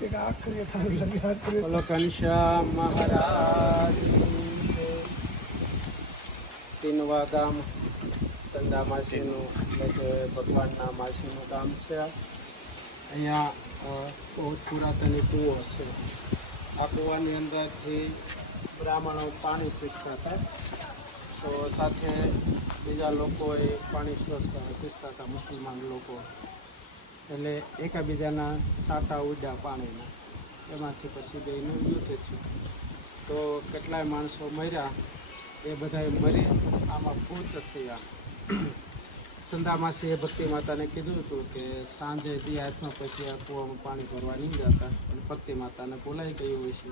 બોલો ઘનશ્યામ મહારાજ તીનવા ગામ ચંદા માસીનું એટલે કે ભગવાનના માસીનું ગામ છે. અહીંયા બહુ પુરાતન કૂવો છે. આ કૂવાની અંદરથી બ્રાહ્મણો પાણી સિંચતા હતા, તો સાથે બીજા લોકોએ પાણી સિંચતા હતા, મુસલમાન લોકો. એટલે એકબીજાના સાટા ઉડ્યા પાણીના, એમાંથી પછી બેયનું યુદ્ધ થયું. તો કેટલાય માણસો મર્યા, એ બધાએ મરી આમાં ભૂત થયા. સંદામાસીએ ભક્તિ માતાને કીધું હતું કે સાંજે દિયાતમાં પછી આ કૂવામાં પાણી ભરવા નહીં જતા. અને ભક્તિ માતાને બોલાઈ ગયું હોય છે.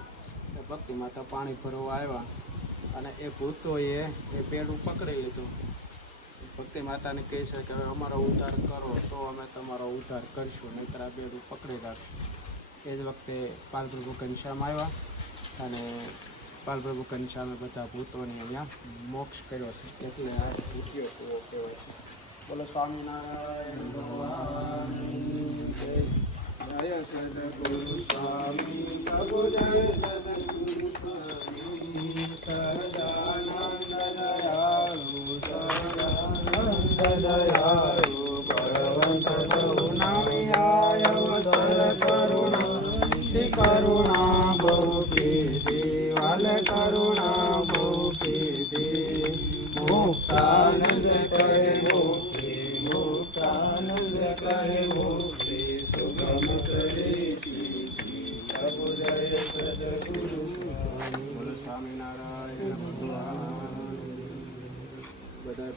તો ભક્તિ માતા પાણી ભરવા આવ્યા અને એ ભૂતોએ એ પેડું પકડી લીધું. ભક્તિ માતાને કહે છે કે હવે અમારો ઉદ્ધાર કરો તો અમે તમારો ઉદ્ધાર કરીશું, નહીંતર આ બેડું પકડી રાખશું. એ જ વખતે બાલપ્રભુ ઘનશ્યામ આવ્યા અને બાલપ્રભુ ઘનશ્યામે બધા ભૂતોની અહીંયા મોક્ષ કર્યો છે. એટલે આ ભૂતિયો કૂવો કહેવાય છે. બોલો સ્વામિનારાયણ ભગવાનની જય. જય સદગુરુ સ્વામી પ્રભુ જય સદગુરુ સ્વામી સહજાનંદ દયાળુ સહજાનંદ દયાળુ ભગવંત કરુણામયાય વસલ કરુણા બહુ કીધી વાલ કરુણા બહુ કીધી મુક્તાનંદ કહે મુક્તાનંદ કહે મુક્તિ સુગમ કરે પ્રભુ જય સદગુરુ સ્વામી. સ્વામિનારાયણ ભગવાન બધા